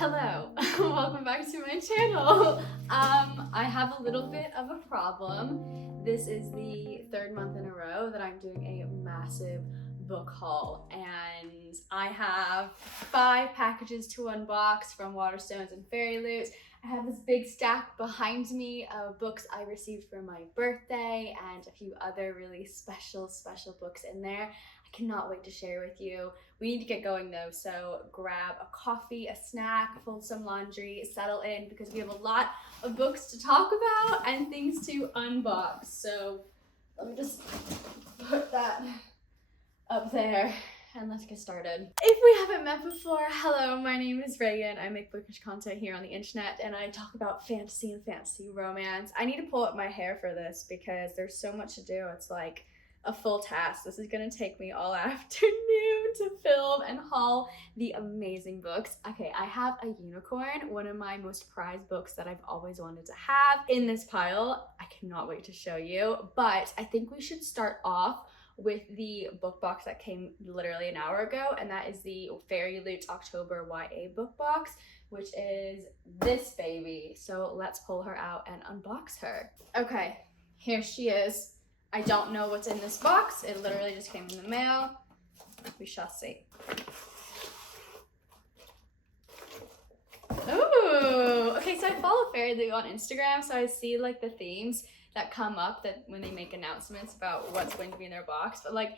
Hello, welcome back to my channel. I have a little bit of a problem. This is the third month in a row that I'm doing a massive book haul, and I have 5 packages to unbox from Waterstones and Fairyloot. I have this big stack behind me of books I received for my birthday and a few other really special books in there. I cannot wait to share with you. We need to get going though, so grab a coffee, a snack, fold some laundry, settle in, because we have a lot of books to talk about and things to unbox. So let me just put that up there and let's get started. If we haven't met before, hello, my name is Ragan. I make bookish content here on the internet and I talk about fantasy and fantasy romance. I need to pull up my hair for this because there's so much to do. It's like a full task. This is gonna take me all afternoon to film and haul the amazing books. Okay, I have a unicorn, one of my most prized books that I've always wanted to have in this pile. I cannot wait to show you, but I think we should start off with the book box that came literally an hour ago, and that is the Fairyloot October YA book box, which is this baby. So let's pull her out and unbox her. Okay, here she is. I don't know what's in this box. It literally just came in the mail. We shall see. Ooh, okay, so I follow Fairyloot on Instagram, so I see like the themes that come up that when they make announcements about what's going to be in their box, but like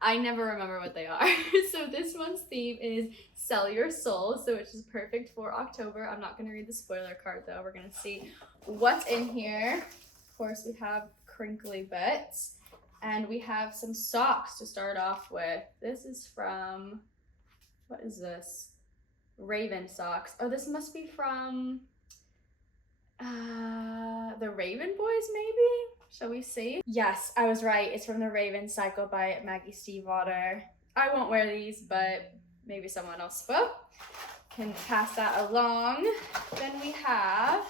I never remember what they are. So this one's theme is Sell Your Soul, so which is perfect for October. I'm not going to read the spoiler card though. We're going to see what's in here. Of course, we have crinkly bits, and we have some socks to start off with. This is from, what is this? Raven socks. Oh, this must be from the Raven Boys, maybe? Shall we see? Yes, I was right. It's from the Raven Cycle by Maggie Stiefvater. I won't wear these, but maybe someone else will. Can pass that along. Then we have,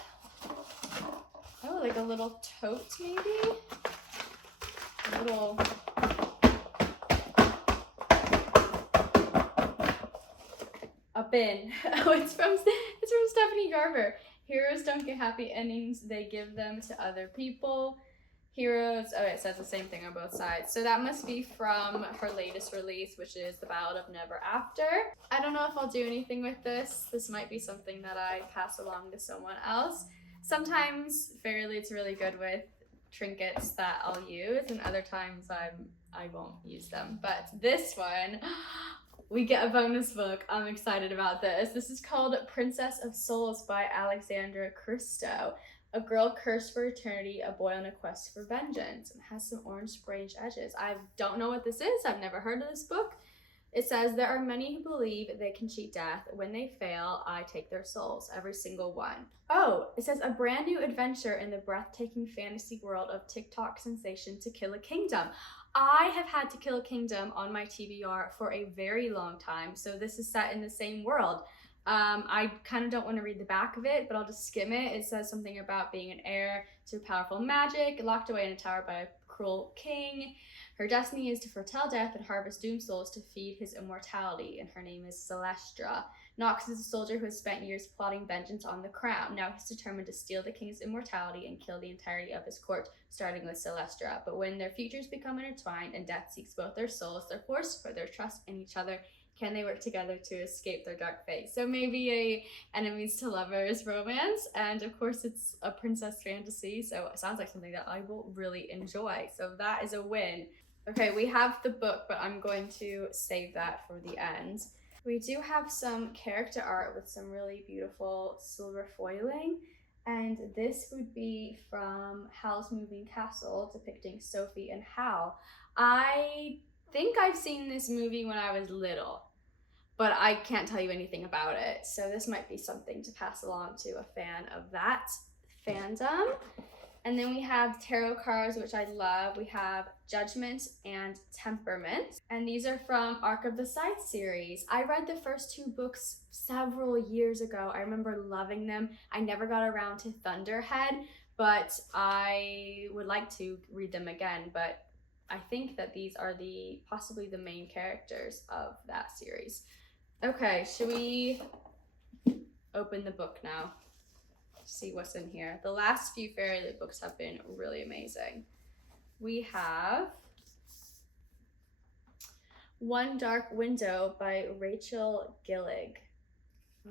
oh, like a little tote, maybe? A little, a bin. Oh, it's from Stephanie Garber. Heroes don't get happy endings, they give them to other people. Heroes, oh, it says the same thing on both sides. So that must be from her latest release, which is The Ballad of Never After. I don't know if I'll do anything with this. This might be something that I pass along to someone else. Sometimes Fairyloot's really good with trinkets that I'll use, and other times I won't use them. But this one, we get a bonus book. I'm excited about this. This is called Princess of Souls by Alexandra Christo. A girl cursed for eternity, a boy on a quest for vengeance. It has some orange sprayish edges. I don't know what this is. I've never heard of this book. It says, there are many who believe they can cheat death. When they fail, I take their souls, every single one. Oh, it says a brand new adventure in the breathtaking fantasy world of TikTok sensation To Kill a Kingdom. I have had To Kill a Kingdom on my TBR for a very long time, so this is set in the same world. I kind of don't want to read the back of it, but I'll just skim it. It says something about being an heir to powerful magic, locked away in a tower by a cruel king. Her destiny is to foretell death and harvest doomed souls to feed his immortality, and her name is Celestra. Nox is a soldier who has spent years plotting vengeance on the crown. Now he's determined to steal the king's immortality and kill the entirety of his court, starting with Celestra. But when their futures become intertwined and death seeks both their souls, they're forced to put their trust in each other. Can they work together to escape their dark fate? So maybe a enemies to lovers romance, and of course it's a princess fantasy, so it sounds like something that I will really enjoy. So that is a win. Okay, we have the book, but I'm going to save that for the end. We do have some character art with some really beautiful silver foiling, and this would be from Hal's Moving Castle, depicting Sophie and Hal. I think I've seen this movie when I was little, but I can't tell you anything about it, so this might be something to pass along to a fan of that fandom. And then we have tarot cards, which I love. We have Judgment and Temperament. And these are from Arc of the Scythe series. I read the first 2 books several years ago. I remember loving them. I never got around to Thunderhead, but I would like to read them again. But I think that these are possibly the main characters of that series. Okay, should we open the book now. See what's in here. The last few Fairyloot books have been really amazing. We have One Dark Window by Rachel Gillig.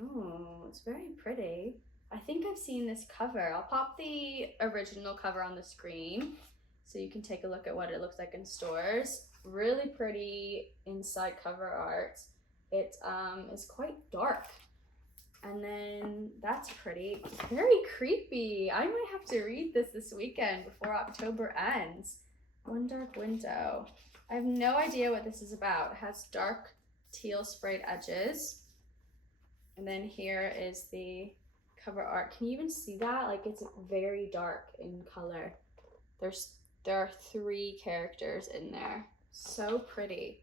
Oh, it's very pretty. I think I've seen this cover. I'll pop the original cover on the screen so you can take a look at what it looks like in stores. Really pretty inside cover art. It is quite dark. And then that's pretty. Very creepy. I might have to read this weekend before October ends. One Dark Window. I have no idea what this is about. It has dark teal sprayed edges. And then here is the cover art. Can you even see that? Like, it's very dark in color. There are 3 characters in there. So pretty.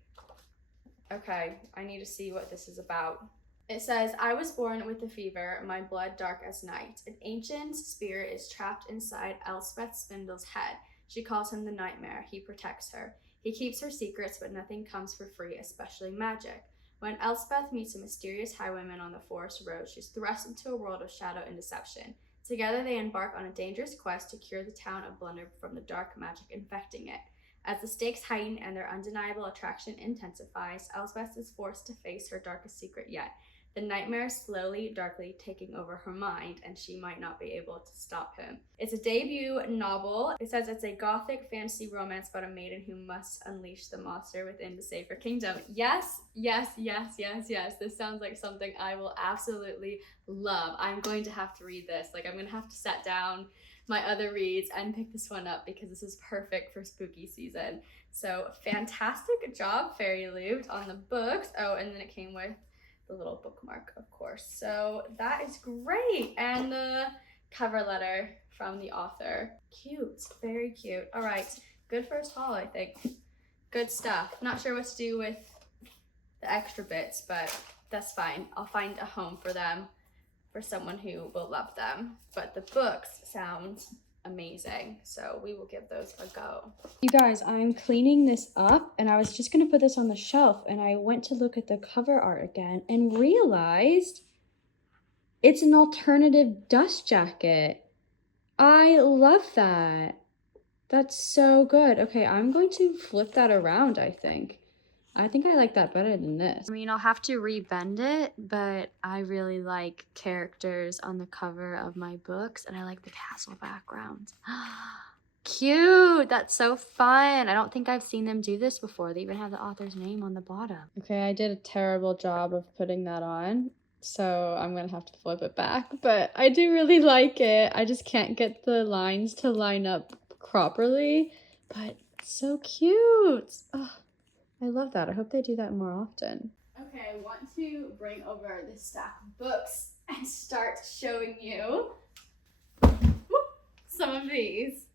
Okay, I need to see what this is about. It says, I was born with a fever, my blood dark as night. An ancient spirit is trapped inside Elspeth Spindle's head. She calls him the Nightmare. He protects her. He keeps her secrets, but nothing comes for free, especially magic. When Elspeth meets a mysterious highwayman on the forest road, she's thrust into a world of shadow and deception. Together they embark on a dangerous quest to cure the town of Blunder from the dark magic infecting it. As the stakes heighten and their undeniable attraction intensifies, Elspeth is forced to face her darkest secret yet. The Nightmare slowly, darkly taking over her mind, and she might not be able to stop him. It's a debut novel. It says it's a gothic fantasy romance about a maiden who must unleash the monster within to save her kingdom. Yes, yes, yes, yes, yes. This sounds like something I will absolutely love. I'm going to have to read this. Like, I'm going to have to set down my other reads and pick this one up because this is perfect for spooky season. So fantastic job, Fairyloot, on the books. Oh, and then it came with the little bookmark, of course. So that is great. And the cover letter from the author. Cute, very cute. All right, good first haul, I think. Good stuff. Not sure what to do with the extra bits, but that's fine. I'll find a home for them, for someone who will love them. But the books sound amazing, so we will give those a go. You guys, I'm cleaning this up and I was just gonna put this on the shelf and I went to look at the cover art again and realized it's an alternative dust jacket. I love that. That's so good. Okay, I'm going to flip that around, I think. I think I like that better than this. I mean, I'll have to rebend it, but I really like characters on the cover of my books, and I like the castle background. Cute! That's so fun. I don't think I've seen them do this before. They even have the author's name on the bottom. Okay, I did a terrible job of putting that on, so I'm gonna have to flip it back, but I do really like it. I just can't get the lines to line up properly, but so cute. Oh, I love that. I hope they do that more often. Okay, I want to bring over this stack of books and start showing you some of these.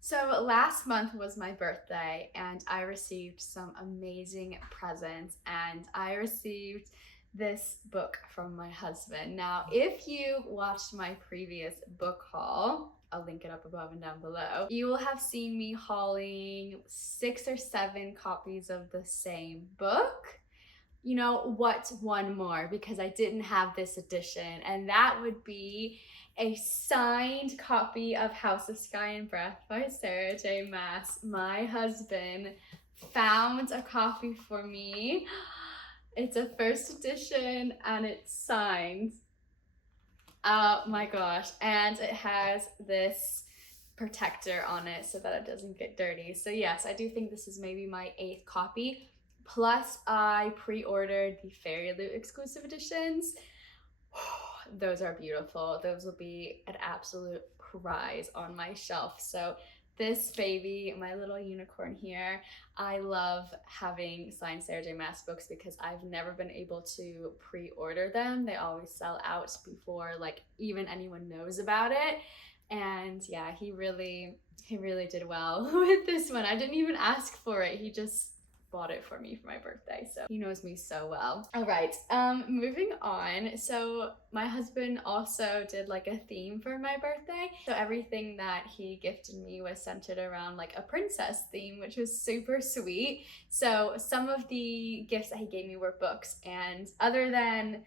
So last month was my birthday and I received some amazing presents, and I received this book from my husband. Now, if you watched my previous book haul, I'll link it up above and down below, you will have seen me hauling 6 or 7 copies of the same book. You know, what's one more? Because I didn't have this edition, and that would be a signed copy of House of Sky and Breath by Sarah J. Maas. My husband found a copy for me. It's a first edition and it's signed. Oh my gosh. And it has this protector on it so that it doesn't get dirty. So yes, I do think this is maybe my 8th copy. Plus I pre-ordered the Fairyloot exclusive editions. Those are beautiful. Those will be an absolute prize on my shelf. So this baby, my little unicorn here, I love having signed Sarah J. Maas books because I've never been able to pre-order them. They always sell out before like even anyone knows about it. And yeah, he really did well with this one. I didn't even ask for it. He just bought it for me for my birthday, so he knows me so well. All right, moving on. So my husband also did like a theme for my birthday, so everything that he gifted me was centered around like a princess theme, which was super sweet. So some of the gifts that he gave me were books, and other than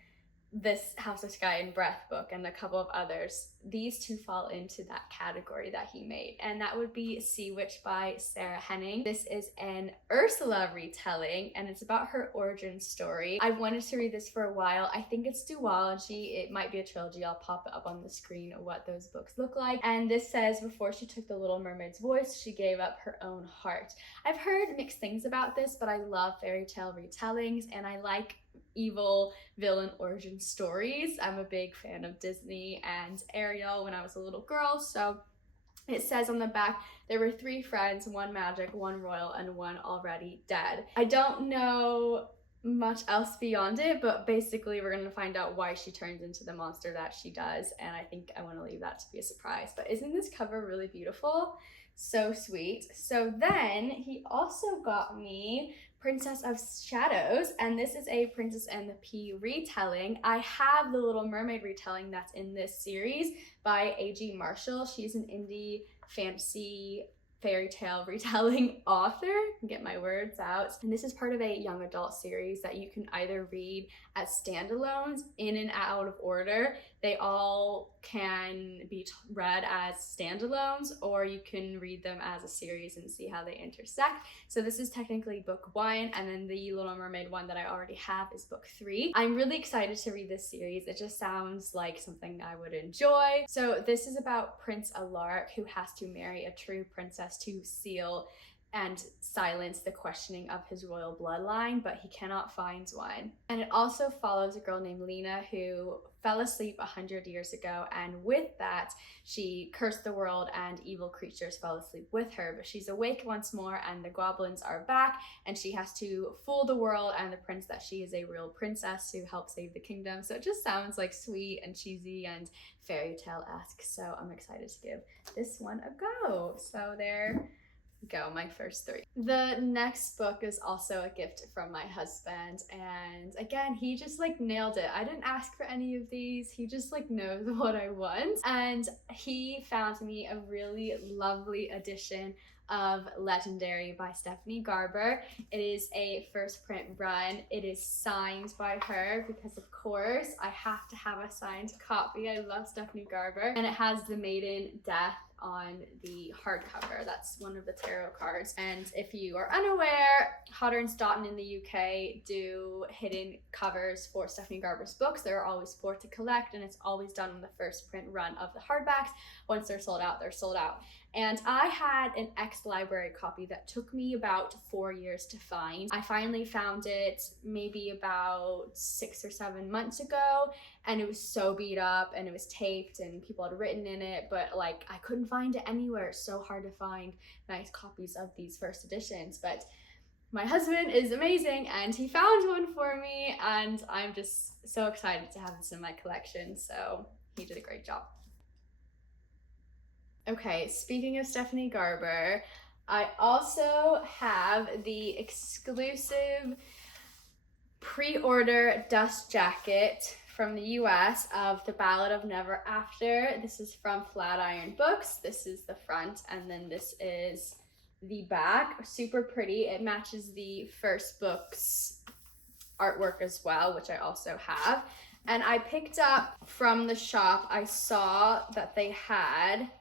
this House of Sky and Breath book and a couple of others, these two fall into that category that he made, and that would be Sea Witch by Sarah Henning. This is an Ursula retelling, and it's about her origin story. I've wanted to read this for a while. I think it's duology. It might be a trilogy. I'll pop it up on the screen what those books look like. And this says, before she took the Little Mermaid's voice, she gave up her own heart. I've heard mixed things about this, but I love fairy tale retellings, and I like evil villain origin stories. I'm a big fan of Disney and Ariel when I was a little girl. So it says on the back, there were 3 friends, 1 magic, 1 royal, and 1 already dead. I don't know much else beyond it, but basically we're gonna find out why she turns into the monster that she does, and I think I want to leave that to be a surprise. But isn't this cover really beautiful? So sweet. So then he also got me Princess of Shadows, and this is a Princess and the Pea retelling. I have the Little Mermaid retelling that's in this series by A.G. Marshall. She's an indie fantasy fairy tale retelling author. Get my words out. And this is part of a young adult series that you can either read as standalones in and out of order. They all can be read as standalones, or you can read them as a series and see how they intersect. So this is technically book 1, and then the Little Mermaid one that I already have is book 3. I'm really excited to read this series. It just sounds like something I would enjoy. So this is about Prince Alaric, who has to marry a true princess to seal and silence the questioning of his royal bloodline, but he cannot find one. And it also follows a girl named Lena who fell asleep 100 years ago, and with that she cursed the world and evil creatures fell asleep with her, but she's awake once more and the goblins are back, and she has to fool the world and the prince that she is a real princess to help save the kingdom. So it just sounds like sweet and cheesy and fairy tale-esque, so I'm excited to give this one a go. So there go, my first 3. The next book is also a gift from my husband, and again, he just like nailed it. I didn't ask for any of these. He just like knows what I want, and he found me a really lovely edition of Legendary by Stephanie Garber. It is a first print run. It is signed by her because of course I have to have a signed copy. I love Stephanie Garber, and it has the maiden death on the hardcover. That's one of the tarot cards. And if you are unaware, Hodder and Stoughton in the UK do hidden covers for Stephanie Garber's books. There are always 4 to collect, and it's always done on the first print run of the hardbacks. Once they're sold out, they're sold out. And I had an ex-library copy that took me about 4 years to find. I finally found it maybe about 6 or 7 months ago, and it was so beat up and it was taped and people had written in it, but like I couldn't find it anywhere. It's so hard to find nice copies of these first editions, but my husband is amazing and he found one for me, and I'm just so excited to have this in my collection. So he did a great job. Okay, speaking of Stephanie Garber, I also have the exclusive pre-order dust jacket from the US of The Ballad of Never After. This is from Flatiron Books. This is the front, and then this is the back. Super pretty. It matches the first book's artwork as well, which I also have. And I picked up from the shop, I saw that they had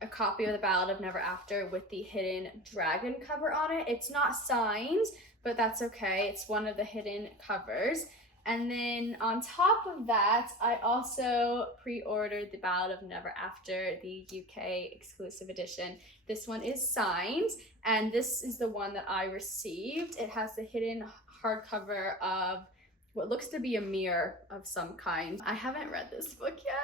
a copy of The Ballad of Never After with the hidden dragon cover on it. It's not signed, but that's okay. It's one of the hidden covers. And then on top of that, I also pre-ordered The Ballad of Never After, the UK exclusive edition. This one is signed, and this is the one that I received. It has the hidden hardcover of what looks to be a mirror of some kind. I haven't read this book yet.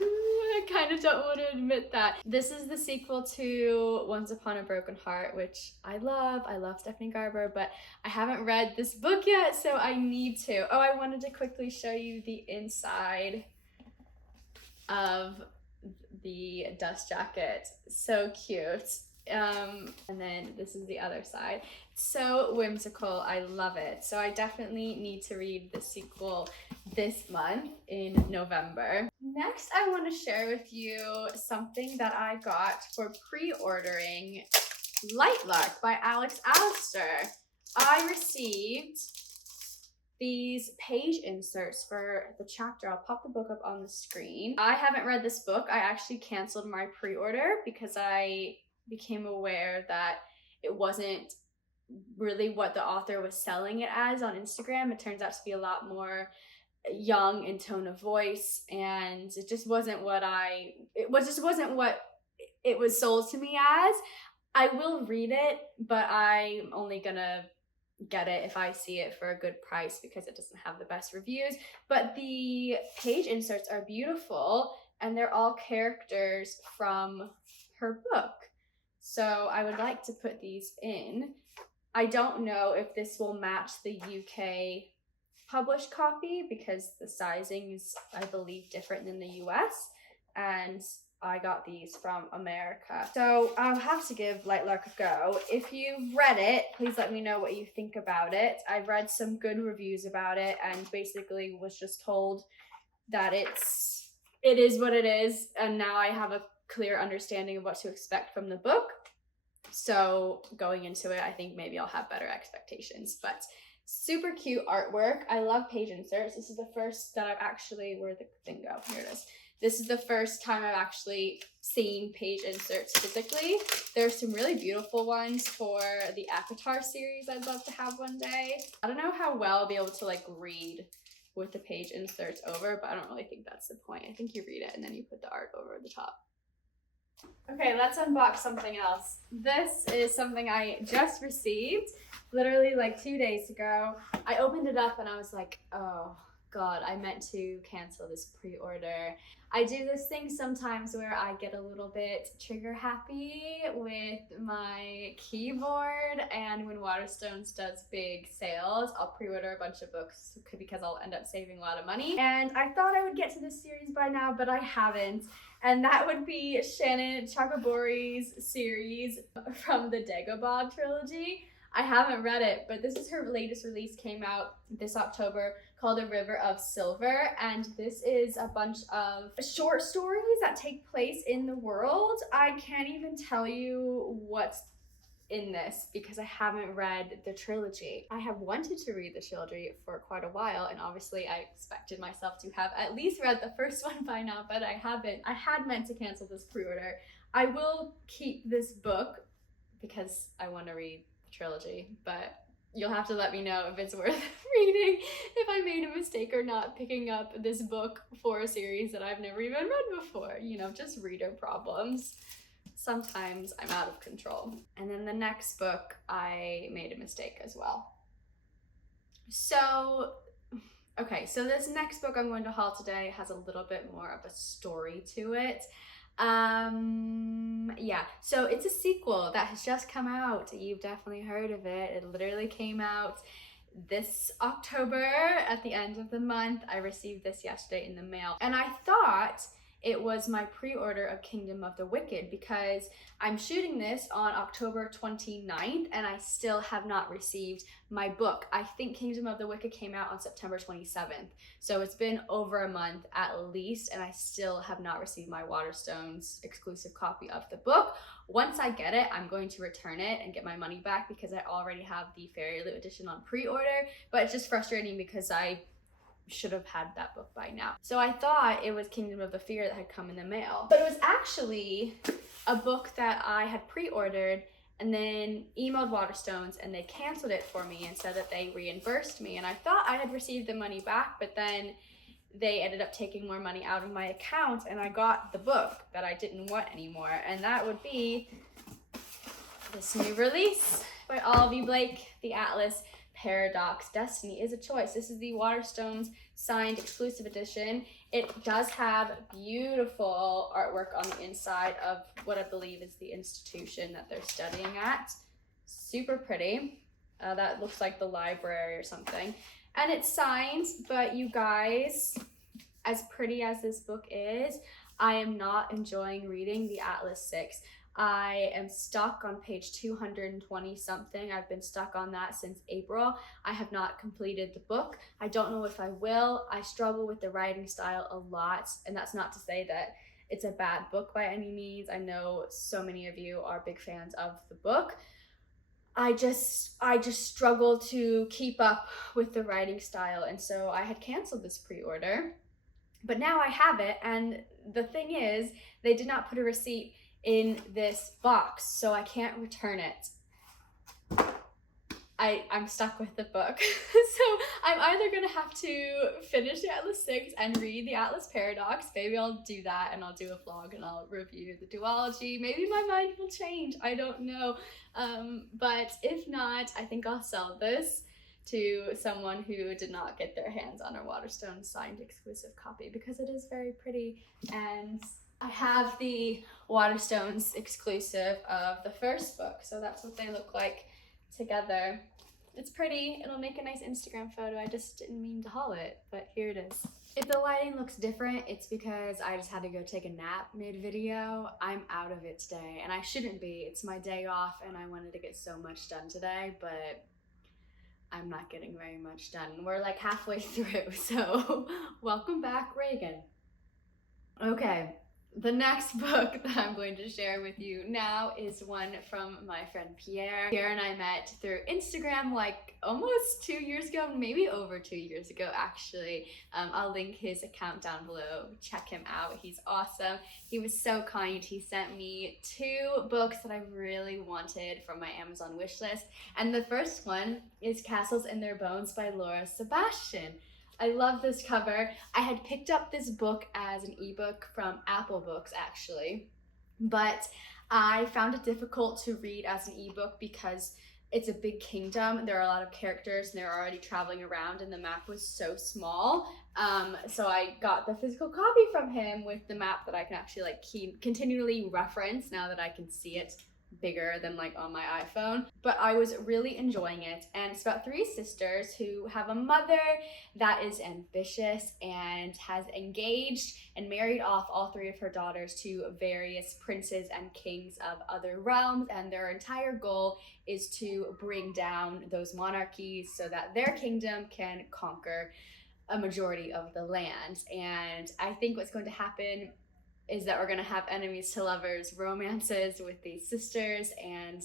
I kind of don't want to admit that. This is the sequel to Once Upon a Broken Heart, which I love. I love Stephanie Garber, but I haven't read this book yet, so I need to. Oh, I wanted to quickly show you the inside of the dust jacket. So cute. And then this is the other side. So whimsical. I love it. So I definitely need to read the sequel this month in November. Next, I want to share with you something that I got for pre-ordering Light Luck by Alex Alistair. I received these page inserts for the chapter. I'll pop the book up on the screen. I haven't read this book. I actually canceled my pre-order because I became aware that it wasn't really what the author was selling it as on Instagram. It turns out to be a lot more young in tone of voice, and it just wasn't what it was sold to me as. I will read it, but I'm only gonna get it if I see it for a good price because it doesn't have the best reviews. But the page inserts are beautiful, and they're all characters from her book. So I would like to put these in. I don't know if this will match the UK published copy because the sizing is, I believe, different than the US, and I got these from America. So I'll have to give Light Lark a go. If you've read it, please let me know what you think about it. I've read some good reviews about it and basically was just told that it is what it is, and now I have a clear understanding of what to expect from the book. So going into it, I think maybe I'll have better expectations, but super cute artwork. I love page inserts. This is the first that I've actually, where'd the thing go? Here it is. This is the first time I've actually seen page inserts physically. There's some really beautiful ones for the Avatar series I'd love to have one day. I don't know how well I'll be able to like read with the page inserts over, but I don't really think that's the point. I think you read it and then you put the art over the top. Okay, let's unbox something else. This is something I just received literally like 2 days ago. I opened it up and I was like, oh God, I meant to cancel this pre-order. I do this thing sometimes where I get a little bit trigger happy with my keyboard, and when Waterstones does big sales, I'll pre-order a bunch of books because I'll end up saving a lot of money. And I thought I would get to this series by now, but I haven't. And that would be Shannon Chakabori's series from the Dagobah trilogy. I haven't read it, but this is her latest release, came out this October, called A River of Silver, and this is a bunch of short stories that take place in the world. I can't even tell you what's in this because I haven't read the trilogy. I have wanted to read the trilogy for quite a while, and obviously I expected myself to have at least read the first one by now, but I haven't. I had meant to cancel this pre-order. I will keep this book because I want to read the trilogy, but you'll have to let me know if it's worth reading, if I made a mistake or not picking up this book for a series that I've never even read before. You know, just reader problems. Sometimes I'm out of control. And then the next book, I made a mistake as well. So, okay, so this next book I'm going to haul today has a little bit more of a story to it. Yeah, so it's a sequel that has just come out. You've definitely heard of it. It literally came out this October at the end of the month. I received this yesterday in the mail, and I thought it was my pre-order of Kingdom of the Wicked because I'm shooting this on October 29th and I still have not received my book. I think Kingdom of the Wicked came out on September 27th. So it's been over a month at least, and I still have not received my Waterstones exclusive copy of the book. Once I get it, I'm going to return it and get my money back because I already have the Fairyloot edition on pre-order, but it's just frustrating because I should have had that book by now. So I thought it was Kingdom of the Fear that had come in the mail, but it was actually a book that I had pre-ordered and then emailed Waterstones, and they canceled it for me and said that they reimbursed me, and I thought I had received the money back, but then they ended up taking more money out of my account and I got the book that I didn't want anymore, and that would be this new release by Olivia Blake, The Atlas Paradox. Destiny is a Choice. This is the Waterstones signed exclusive edition. It does have beautiful artwork on the inside of what I believe is the institution that they're studying at. Super pretty. That looks like the library or something. And it's signed, but you guys, as pretty as this book is, I am not enjoying reading the Atlas 6. I am stuck on page 220 something. I've been stuck on that since April. I have not completed the book. I don't know if I will. I struggle with the writing style a lot, and that's not to say that it's a bad book by any means. I know so many of you are big fans of the book. I just struggle to keep up with the writing style, and so I had canceled this pre-order. But now I have it, and the thing is, they did not put a receipt in this box, so I can't return it. I'm stuck with the book. So I'm either gonna have to finish the Atlas 6 and read the Atlas Paradox. Maybe I'll do that and I'll do a vlog and I'll review the duology. Maybe my mind will change, I don't know. But if not, I think I'll sell this to someone who did not get their hands on a Waterstones signed exclusive copy, because it is very pretty, and I have the Waterstones exclusive of the first book, so that's what they look like together. It's pretty. It'll make a nice Instagram photo. I just didn't mean to haul it, but here it is. If the lighting looks different, it's because I just had to go take a nap mid-video. I'm out of it today, and I shouldn't be. It's my day off, and I wanted to get so much done today, but I'm not getting very much done. We're like halfway through, so welcome back, Ragan. Okay. The next book that I'm going to share with you now is one from my friend Pierre. Pierre and I met through Instagram like almost 2 years ago, maybe over 2 years ago actually. I'll link his account down below. Check him out. He's awesome. He was so kind. He sent me 2 books that I really wanted from my Amazon wishlist. And the first one is Castles in Their Bones by Laura Sebastian. I love this cover. I had picked up this book as an ebook from Apple Books actually, but I found it difficult to read as an ebook because it's a big kingdom. There are a lot of characters and they're already traveling around, and the map was so small. So I got the physical copy from him with the map that I can actually like continually reference now that I can see it bigger than like on my iPhone. But I was really enjoying it, and it's about 3 sisters who have a mother that is ambitious and has engaged and married off all 3 of her daughters to various princes and kings of other realms, and their entire goal is to bring down those monarchies so that their kingdom can conquer a majority of the land. And I think what's going to happen is that we're gonna have enemies to lovers romances with these sisters and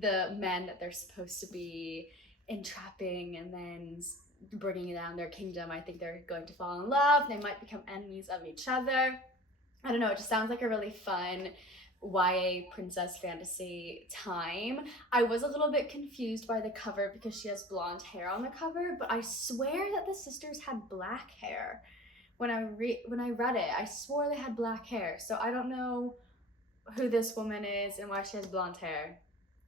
the men that they're supposed to be entrapping and then bringing down their kingdom. I think they're going to fall in love. They might become enemies of each other. I don't know, it just sounds like a really fun YA princess fantasy time. I was a little bit confused by the cover because she has blonde hair on the cover, but I swear that the sisters had black hair. When I read it, I swore they had black hair. So I don't know who this woman is and why she has blonde hair.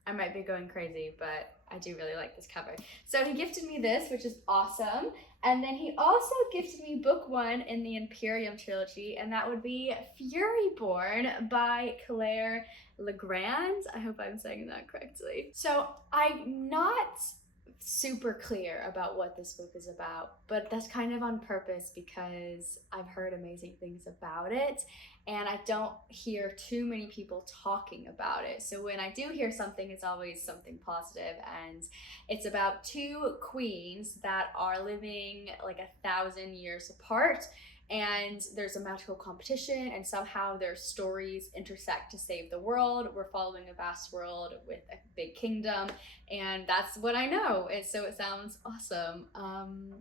I might be going crazy, but I do really like this cover. So he gifted me this, which is awesome. And then he also gifted me book 1 in the Imperium trilogy, and that would be Furyborn by Claire Legrand. I hope I'm saying that correctly. So I'm not super clear about what this book is about, but that's kind of on purpose because I've heard amazing things about it and I don't hear too many people talking about it. So when I do hear something, it's always something positive, and it's about 2 queens that are living like 1,000 years apart, and there's a magical competition, and somehow their stories intersect to save the world. We're following a vast world with a big kingdom, and that's what I know, and so it sounds awesome.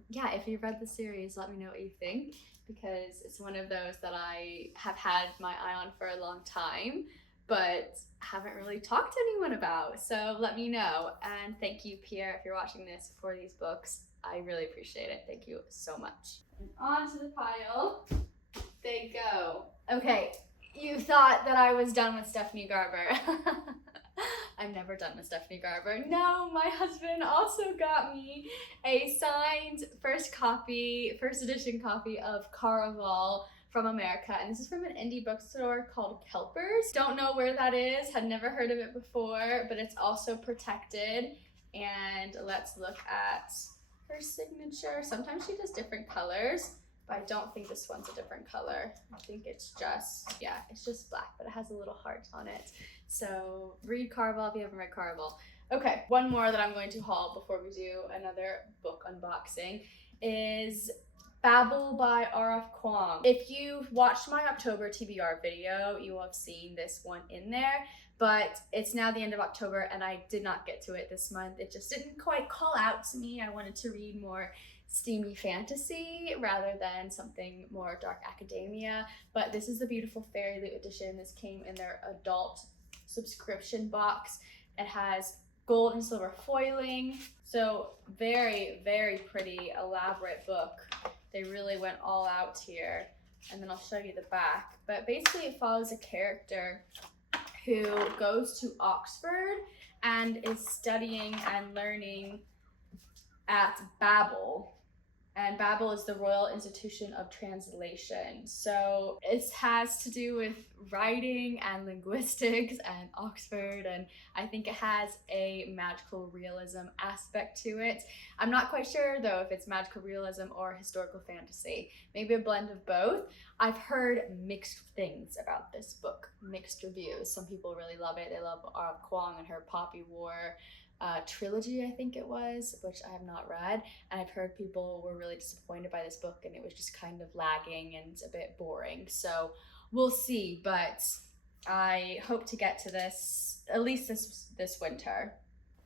Yeah, if you've read the series, let me know what you think, because it's one of those that I have had my eye on for a long time, but haven't really talked to anyone about, so let me know. And thank you, Pierre, if you're watching this, for these books. I really appreciate it. Thank you so much. And onto the pile they go. Okay, you thought that I was done with Stephanie Garber. I'm never done with Stephanie Garber. No, my husband also got me a signed first edition copy of Caraval from America, and this is from an indie bookstore called Kelpers. Don't know where that is, had never heard of it before, but it's also protected. And let's look at her signature. Sometimes she does different colors, but I don't think this one's a different color. I think it's just, yeah, it's just black, but it has a little heart on it. So read Caraval if you haven't read Caraval. Okay, one more that I'm going to haul before we do another book unboxing is Babel by R.F. Kuang. If you've watched my October TBR video, you will have seen this one in there, but it's now the end of October and I did not get to it this month. It just didn't quite call out to me. I wanted to read more steamy fantasy rather than something more dark academia, but this is the beautiful Fairyloot edition. This came in their adult subscription box. It has gold and silver foiling, so very, very pretty, elaborate book. They really went all out here, and then I'll show you the back. But basically it follows a character who goes to Oxford and is studying and learning at Babel. And Babel is the Royal Institution of Translation. So it has to do with writing and linguistics and Oxford, and I think it has a magical realism aspect to it. I'm not quite sure though if it's magical realism or historical fantasy. Maybe a blend of both. I've heard mixed things about this book, mixed reviews. Some people really love it. They love Kwong and her Poppy War trilogy, I think it was, which I have not read, and I've heard people were really disappointed by this book and it was just kind of lagging and a bit boring. So we'll see, but I hope to get to this at least this winter.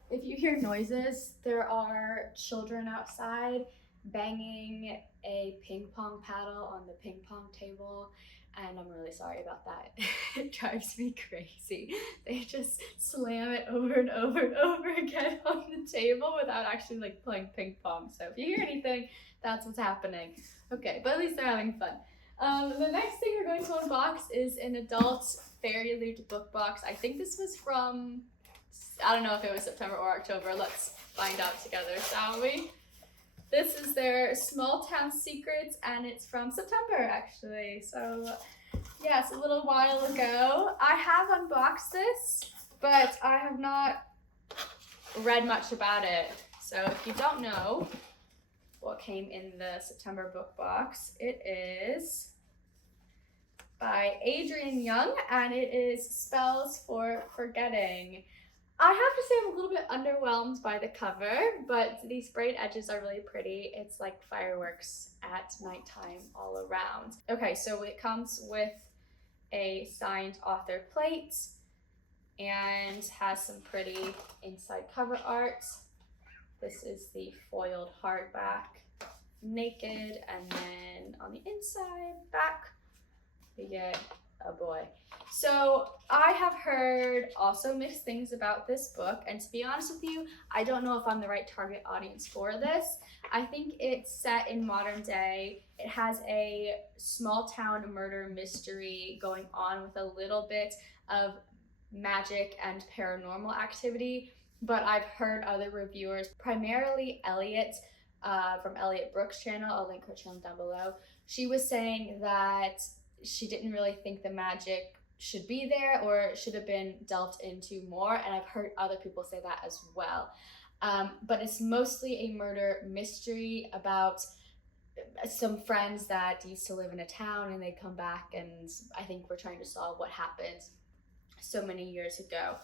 If you hear noises, there are children outside banging a ping pong paddle on the ping pong table, and I'm really sorry about that. It drives me crazy. They just slam it over and over and over again on the table without actually like playing ping pong. So if you hear anything, that's what's happening. Okay, but at least they're having fun. The next thing we're going to unbox is an adult Fairyloot book box. I think this was from, I don't know if it was September or October. Let's find out together, shall we? This is their Small Town Secrets, and it's from September, actually. So, yes, a little while ago. I have unboxed this, but I have not read much about it. So, if you don't know what came in the September book box, it is by Adrian Young, and it is Spells for Forgetting. I have to say I'm a little bit underwhelmed by the cover, but the sprayed edges are really pretty. It's like fireworks at nighttime all around. Okay, so it comes with a signed author plate and has some pretty inside cover art. This is the foiled hardback naked, and then on the inside back we get a boy. So I have heard also mixed things about this book, and to be honest with you, I don't know if I'm the right target audience for this. I think it's set in modern day. It has a small town murder mystery going on with a little bit of magic and paranormal activity, but I've heard other reviewers, primarily Elliot from Elliot Brooks' channel, I'll link her channel down below. She was saying that she didn't really think the magic should be there or should have been delved into more, and I've heard other people say that as well. But it's mostly a murder mystery about some friends that used to live in a town and they come back, and I think we're trying to solve what happened so many years ago.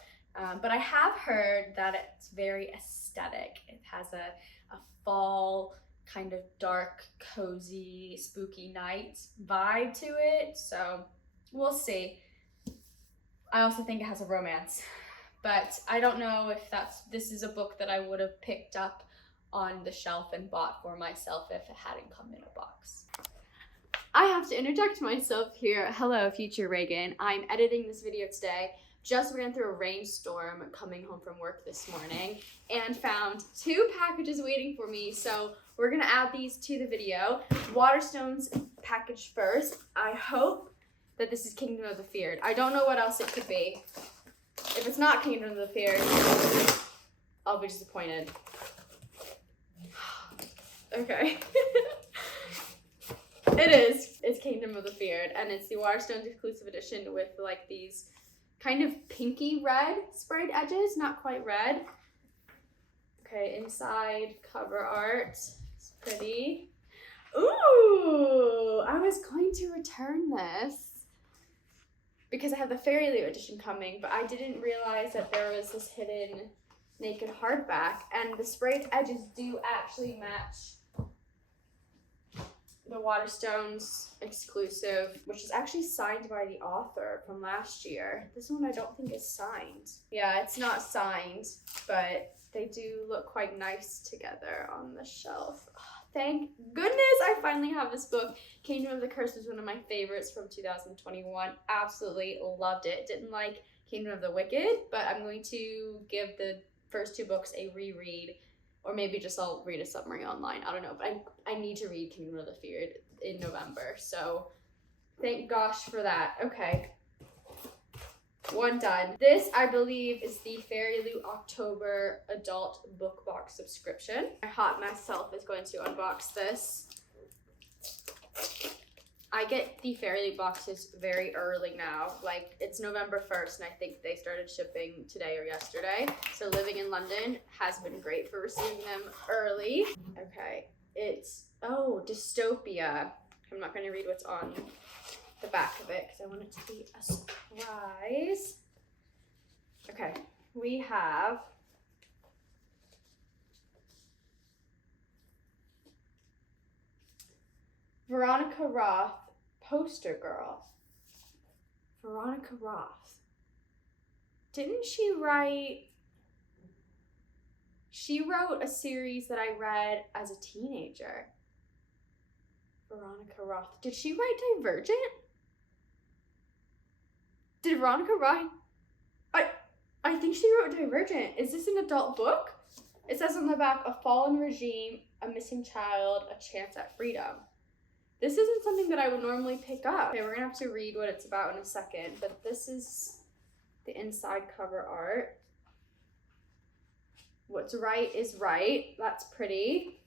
But I have heard that it's very aesthetic. It has a fall kind of dark, cozy, spooky night vibe to it, so we'll see. I also think it has a romance, but I don't know if this is a book that I would have picked up on the shelf and bought for myself if it hadn't come in a box. I have to interject myself here. Hello, future Ragan. I'm editing this video today. Just ran through a rainstorm coming home from work this morning and found 2 packages waiting for me, so we're gonna add these to the video. Waterstones package first. I hope that this is Kingdom of the Feared. I don't know what else it could be. If it's not Kingdom of the Feared, I'll be disappointed. Okay. It is. It's Kingdom of the Feared, and it's the Waterstones exclusive edition with like these kind of pinky red sprayed edges, not quite red. Okay, inside cover art. It's pretty. Ooh, I was going to return this because I have the Fairyloot edition coming, but I didn't realize that there was this hidden naked hardback, and the sprayed edges do actually match the Waterstones exclusive, which is actually signed by the author from last year. This one I don't think is signed. Yeah, it's not signed, but they do look quite nice together on the shelf. Oh, thank goodness I finally have this book. Kingdom of the Curse was one of my favorites from 2021. Absolutely loved it. Didn't like Kingdom of the Wicked, but I'm going to give the first two books a reread. Or maybe just I'll read a summary online. I don't know, but I need to read Kingdom of the Feared in November. So thank gosh for that. Okay. One done. This, I believe, is the Fairyloot October adult book box subscription. My hot mess self is going to unbox this. I get the Fairyloot boxes very early now. Like, it's November 1st, and I think they started shipping today or yesterday. So living in London has been great for receiving them early. Okay, it's, oh, Dystopia. I'm not going to read what's on the back of it because I want it to be a surprise. Okay, we have Veronica Roth, poster girl. Veronica Roth. Didn't she write... She wrote a series that I read as a teenager. Veronica Roth. Did she write Divergent? Did Veronica write... I think she wrote Divergent. Is this an adult book? It says on the back, a fallen regime, a missing child, a chance at freedom. This isn't something that I would normally pick up. Okay, we're gonna have to read what it's about in a second, but this is the inside cover art. What's right is right. That's pretty.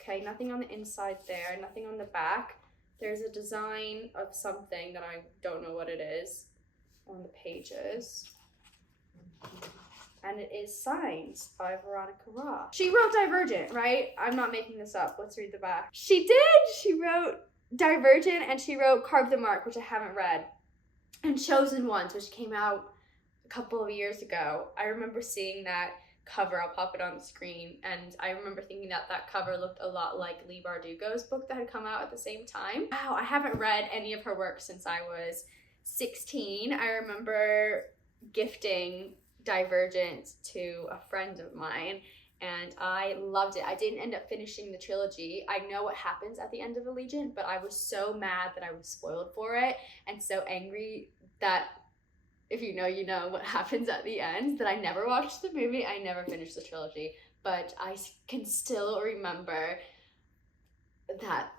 Okay, nothing on the inside there, nothing on the back. There's a design of something that I don't know what it is on the pages. And it is signed by Veronica Roth. She wrote Divergent, right? I'm not making this up. Let's read the back. She did! She wrote Divergent and she wrote Carve the Mark, which I haven't read. And Chosen Ones, which came out a couple of years ago. I remember seeing that cover. I'll pop it on the screen. And I remember thinking that that cover looked a lot like Leigh Bardugo's book that had come out at the same time. Wow, I haven't read any of her work since I was 16. I remember gifting Divergent to a friend of mine and I loved it. I didn't end up finishing the trilogy. I know what happens at the end of Allegiant, but I was so mad that I was spoiled for it and so angry that if you know, you know what happens at the end, that I never watched the movie. I never finished the trilogy, but I can still remember that,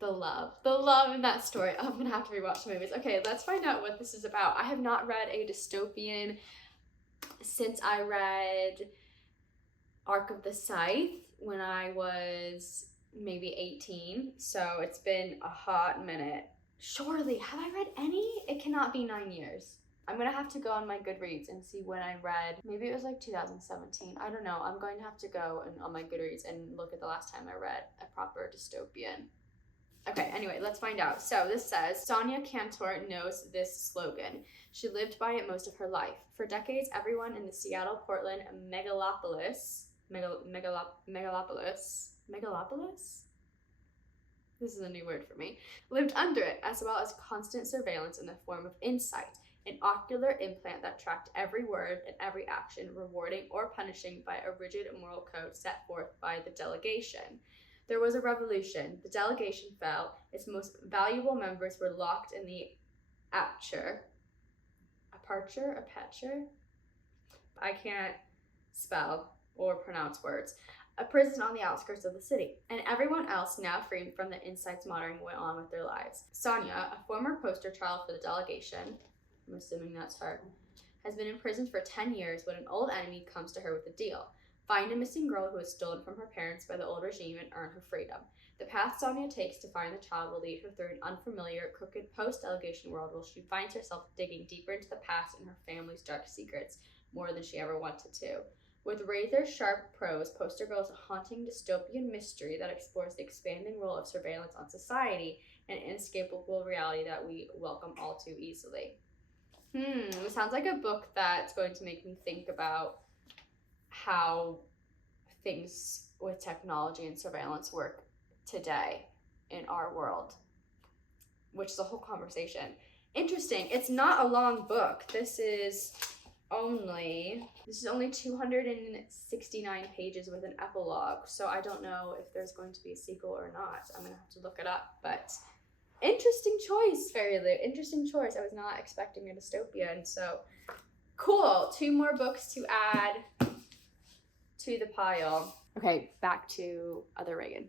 the love in that story. Oh, I'm gonna have to rewatch the movies. Okay, let's find out what this is about. I have not read a dystopian since I read Arc of the Scythe when I was maybe 18, so it's been a hot minute. Surely, have I read any? It cannot be 9 years. I'm gonna have to go on my Goodreads and see when I read, maybe it was like 2017, I don't know. I'm going to have to go on my Goodreads and look at the last time I read a proper dystopian. Okay, anyway, let's find out. So this says, Sonia Cantor knows this slogan. She lived by it most of her life. For decades, everyone in the Seattle-Portland megalopolis? This is a new word for me. Lived under it, as well as constant surveillance in the form of insight, an ocular implant that tracked every word and every action, rewarding or punishing by a rigid moral code set forth by the delegation. There was a revolution. The delegation fell. Its most valuable members were locked in the aperture. I can't spell or pronounce words. A prison on the outskirts of the city. And everyone else, now freed from the insights monitoring, went on with their lives. Sonia, a former poster child for the delegation, I'm assuming that's her, has been in prison for 10 years when an old enemy comes to her with a deal. Find a missing girl who was stolen from her parents by the old regime and earn her freedom. The path Sonia takes to find the child will lead her through an unfamiliar, crooked post-delegation world where she finds herself digging deeper into the past and her family's dark secrets, more than she ever wanted to. With razor-sharp prose, Poster Girl is a haunting dystopian mystery that explores the expanding role of surveillance on society and an inescapable reality that we welcome all too easily. It sounds like a book that's going to make me think about how things with technology and surveillance work today in our world, which is a whole conversation. Interesting. It's not a long book. This is only 269 pages with an epilogue, so I don't know if there's going to be a sequel or not. I'm gonna have to look it up, but interesting choice, Fairyloot. Interesting choice. I was not expecting a dystopia, and so cool. 2 more books to add to the pile. Okay, back to other Ragan.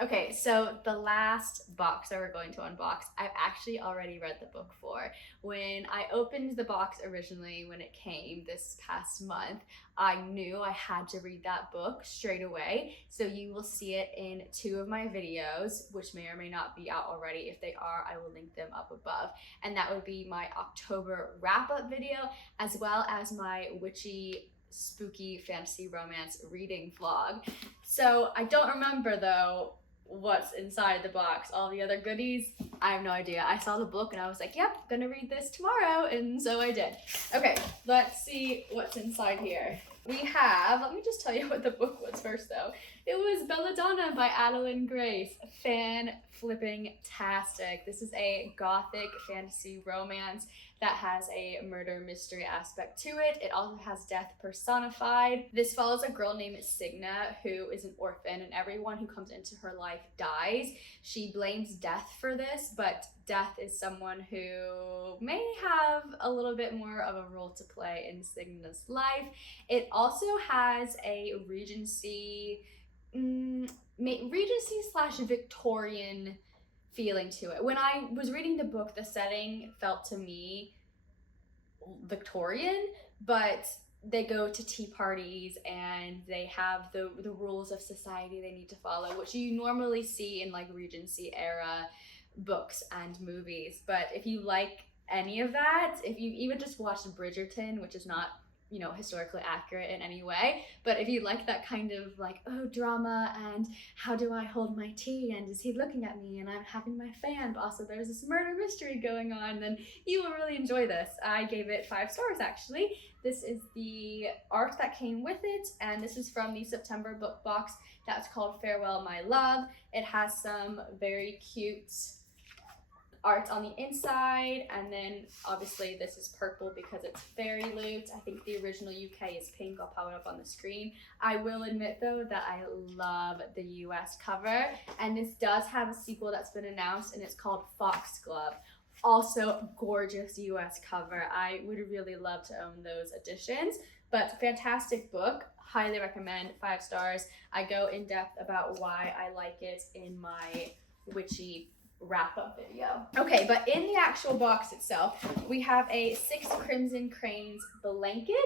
Okay, so the last box that we're going to unbox, I've actually already read the book for. When I opened the box originally, when it came this past month, I knew I had to read that book straight away. So you will see it in 2 of my videos, which may or may not be out already. If they are, I will link them up above. And that would be my October wrap-up video, as well as my witchy, spooky fantasy romance reading vlog. So I don't remember though what's inside the box, all the other goodies. I have no idea. I saw the book and I was like, yep, gonna read this tomorrow, and so I did. Okay, let's see what's inside here. We have, let me just tell you what the book was first though. It was Belladonna by Adeline Grace. Fan-flipping-tastic. This is a gothic fantasy romance that has a murder mystery aspect to it. It also has death personified. This follows a girl named Signa who is an orphan, and everyone who comes into her life dies. She blames death for this, but death is someone who may have a little bit more of a role to play in Signa's life. It also has a Regency slash Victorian feeling to it. When I was reading the book, the setting felt to me Victorian, but they go to tea parties and they have the rules of society they need to follow, which you normally see in like Regency era books and movies. But if you like any of that, if you even just watched Bridgerton, which is not, you know, historically accurate in any way, but if you like that kind of like, oh, drama and how do I hold my tea and is he looking at me and I'm having my fan, but also there's this murder mystery going on, then you will really enjoy this. I gave it 5 stars actually. This is the art that came with it, and this is from the September book box that's called Farewell My Love. It has some very cute art on the inside, and then obviously this is purple because it's Fairyloot. I think the original UK is pink. I'll pop it up on the screen. I will admit though that I love the US cover, and this does have a sequel that's been announced, and it's called Foxglove. Also gorgeous US cover. I would really love to own those editions, but fantastic book. Highly recommend. 5 stars. I go in depth about why I like it in my witchy wrap-up video. Okay, but in the actual box itself, we have a 6 Crimson Cranes blanket.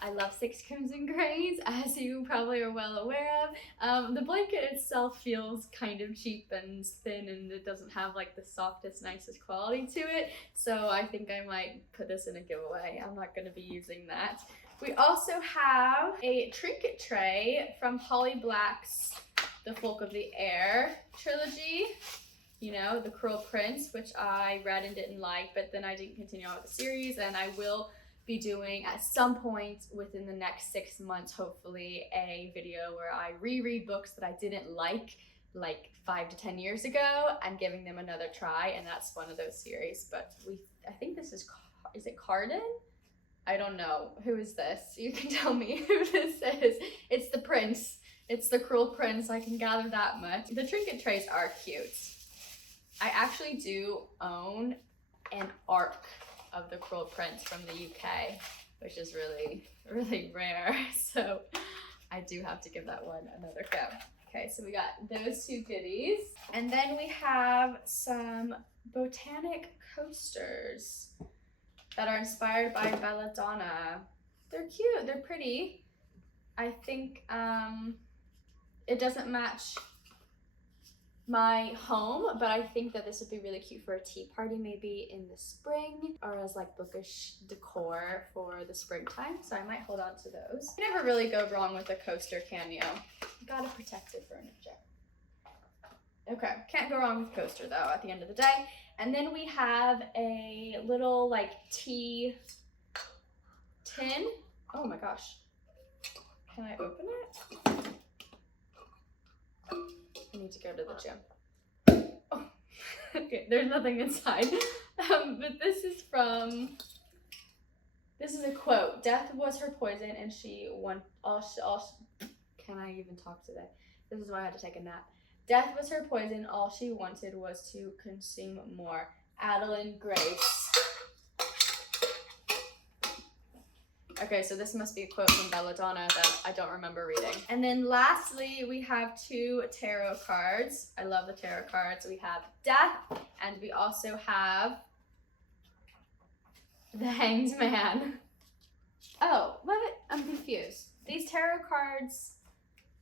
I love 6 Crimson Cranes, as you probably are well aware of. The blanket itself feels kind of cheap and thin, and it doesn't have like the softest, nicest quality to it, so I think I might put this in a giveaway. I'm not going to be using that. We also have a trinket tray from Holly Black's The Folk of the Air trilogy. You know, The Cruel Prince, which I read and didn't like, but then I didn't continue on with the series, and I will be doing at some point within the next 6 months, hopefully, a video where I reread books that I didn't like 5 to 10 years ago and giving them another try, and that's one of those series. But I think this is it Carden? I don't know. Who is this? You can tell me who this is. It's the prince. It's the Cruel Prince, I can gather that much. The trinket trays are cute. I actually do own an arc of the Cruel Prince from the UK, which is really, really rare. So I do have to give that one another go. Okay, so we got those 2 goodies. And then we have some botanic coasters that are inspired by Belladonna. They're cute, they're pretty. I think it doesn't match my home, but I think that this would be really cute for a tea party maybe in the spring, or as like bookish decor for the springtime, so I might hold on to those. You never really go wrong with a coaster, can you? You gotta protect your furniture. Okay, can't go wrong with coaster though at the end of the day. And then we have a little like tea tin. Oh my gosh, can I open it? I need to go to the gym. Okay, there's nothing inside. But this is a quote. Death was her poison, and she won can I even talk today? This is why I had to take a nap. Death was her poison. All she wanted was to consume more. Adeline Grace. Okay, so this must be a quote from Belladonna that I don't remember reading. And then lastly, we have 2 tarot cards. I love the tarot cards. We have Death, and we also have the Hanged Man. Oh, what? I'm confused. These tarot cards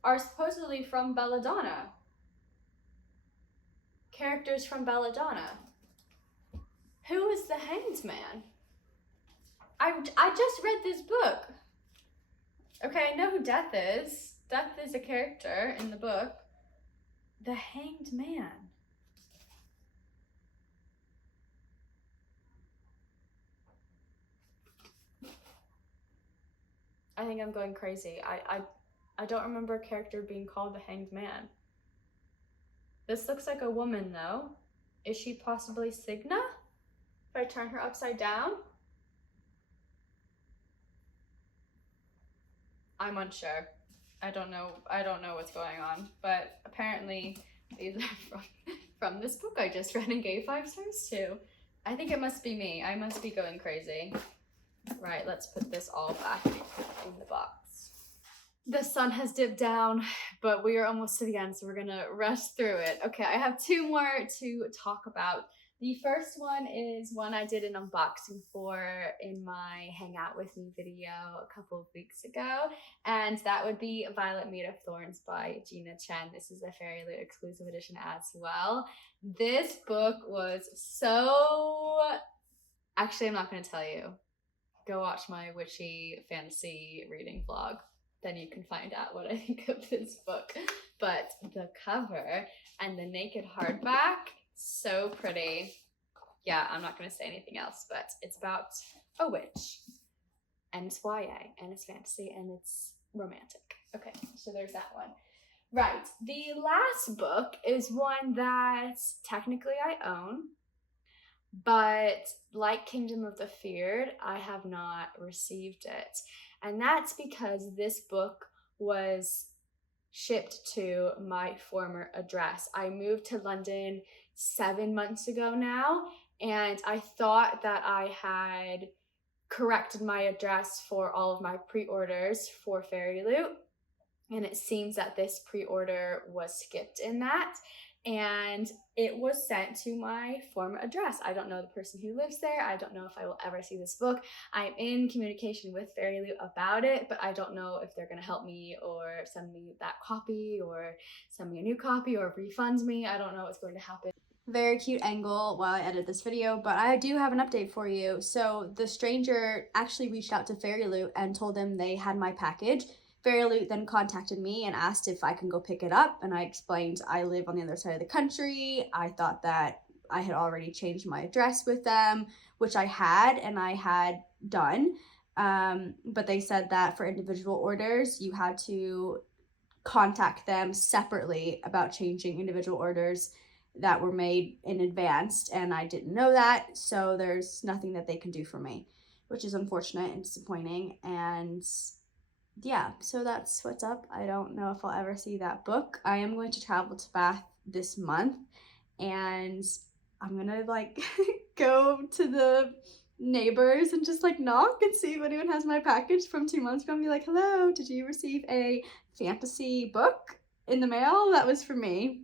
are supposedly from Belladonna. Characters from Belladonna. Who is the Hanged Man? I just read this book. Okay, I know who Death is. Death is a character in the book. The Hanged Man. I think I'm going crazy. I don't remember a character being called the Hanged Man. This looks like a woman though. Is she possibly Cigna? If I turn her upside down? I'm unsure. I don't know what's going on, but apparently these are from this book I just read and gave 5 stars to. I think it must be me. I must be going crazy. Right, let's put this all back in the box. The sun has dipped down, but we are almost to the end, so we're gonna rush through it. Okay, I have 2 more to talk about. The first one is one I did an unboxing for in my Hang Out With Me video a couple of weeks ago, and that would be Violet Made of Thorns by Gina Chen. This is a Fairyloot exclusive edition as well. This book was so... Actually, I'm not going to tell you. Go watch my witchy fantasy reading vlog. Then you can find out what I think of this book. But the cover and the naked hardback, so pretty. Yeah, I'm not going to say anything else, but it's about a witch. And it's YA, and it's fantasy, and it's romantic. Okay, so there's that one. Right, the last book is one that technically I own, but like Kingdom of the Feared, I have not received it. And that's because this book was shipped to my former address. I moved to London 7 months ago now, and I thought that I had corrected my address for all of my pre-orders for Fairyloot, and it seems that this pre-order was skipped in that, and it was sent to my former address. I don't know the person who lives there. I don't know if I will ever see this book. I'm in communication with Fairyloot about it, but I don't know if they're going to help me or send me that copy or send me a new copy or refund me. I don't know what's going to happen. Very cute angle while I edit this video, but I do have an update for you. So the stranger actually reached out to Fairyloot and told them they had my package. Fairyloot then contacted me and asked if I can go pick it up, and I explained I live on the other side of the country. I thought that I had already changed my address with them, which I had, and I had done, but they said that for individual orders, you had to contact them separately about changing individual orders that were made in advance, and I didn't know that, so there's nothing that they can do for me, which is unfortunate and disappointing. And yeah, so that's what's up. I don't know if I'll ever see that book. I am going to travel to Bath this month, and I'm gonna like go to the neighbors and just like knock and see if anyone has my package from 2 months ago and be like, hello, did you receive a fantasy book in the mail? That was for me.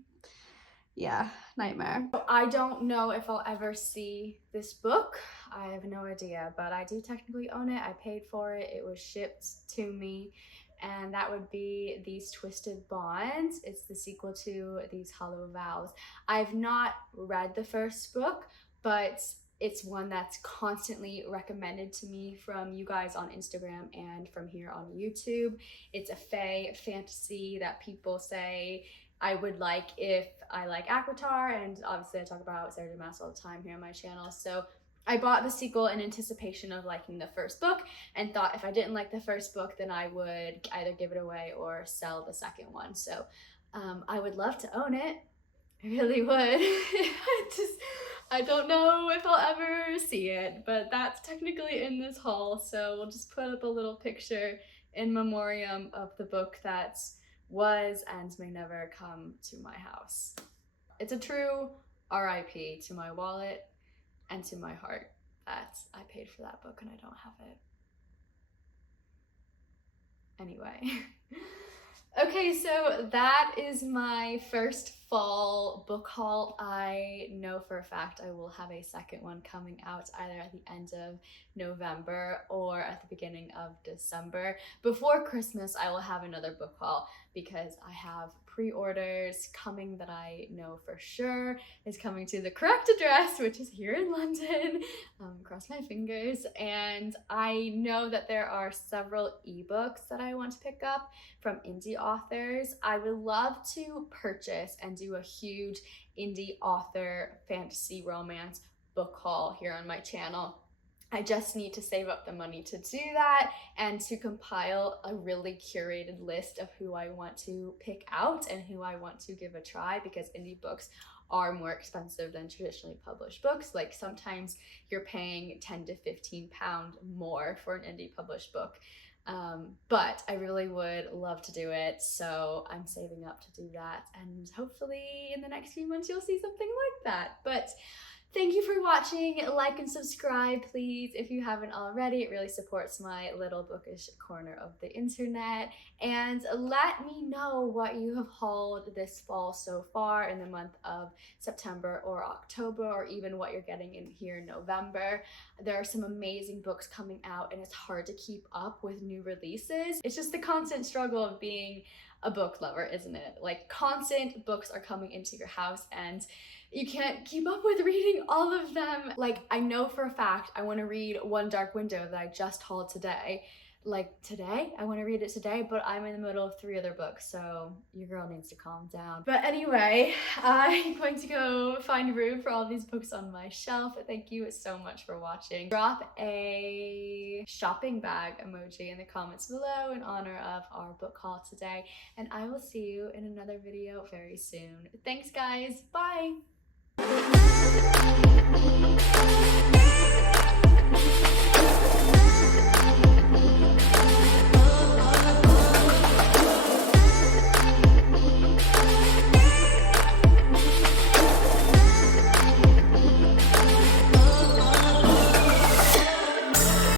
Yeah, nightmare. I don't know if I'll ever see this book. I have no idea, but I do technically own it. I paid for it. It was shipped to me, and that would be These Twisted Bonds. It's the sequel to These Hollow Vows. I've not read the first book, but it's one that's constantly recommended to me from you guys on Instagram and from here on YouTube. It's a fae fantasy that people say I would like if I like Aquitar, and obviously I talk about Sarah Maas all the time here on my channel. So I bought the sequel in anticipation of liking the first book, and thought if I didn't like the first book, then I would either give it away or sell the second one. So I would love to own it. I really would. I don't know if I'll ever see it, but that's technically in this haul, so we'll just put up a little picture in memoriam of the book that was and may never come to my house. It's a true RIP to my wallet and to my heart that I paid for that book and I don't have it. Anyway. Okay, so that is my first fall book haul. I know for a fact I will have a second one coming out either at the end of November or at the beginning of December. Before Christmas, I will have another book haul because I have pre-orders coming that I know for sure is coming to the correct address, which is here in London. Cross my fingers. And I know that there are several ebooks that I want to pick up from indie authors. I would love to purchase and do a huge indie author fantasy romance book haul here on my channel. I just need to save up the money to do that and to compile a really curated list of who I want to pick out and who I want to give a try, because indie books are more expensive than traditionally published books. Like sometimes you're paying 10 to 15 pounds more for an indie published book. But I really would love to do it, so I'm saving up to do that, and hopefully in the next few months you'll see something like that. But thank you for watching. Like and subscribe, please, if you haven't already. It really supports my little bookish corner of the internet. And let me know what you have hauled this fall so far in the month of September or October, or even what you're getting in here in November. There are some amazing books coming out, and it's hard to keep up with new releases. It's just the constant struggle of being a book lover, isn't it? Like, constant books are coming into your house and you can't keep up with reading all of them. Like, I know for a fact I want to read One Dark Window that I just hauled today. Like today, I want to read it today, but I'm in the middle of 3 other books, so your girl needs to calm down. But anyway, I'm going to go find room for all these books on my shelf. Thank you so much for watching. Drop a shopping bag emoji in the comments below in honor of our book haul today, and I will see you in another video very soon. Thanks guys, bye!